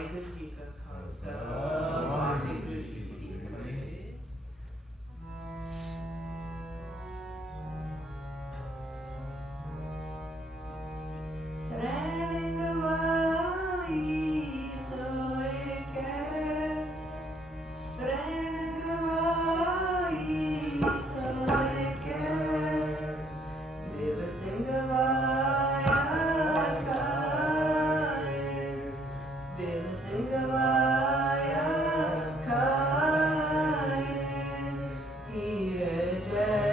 ਵਾਹਿਗੁਰੂ ਜੀ ਕਾ ਖਾਲਸਾ ਵਾਹਿਗੁਰੂ ਜੀ Yeah.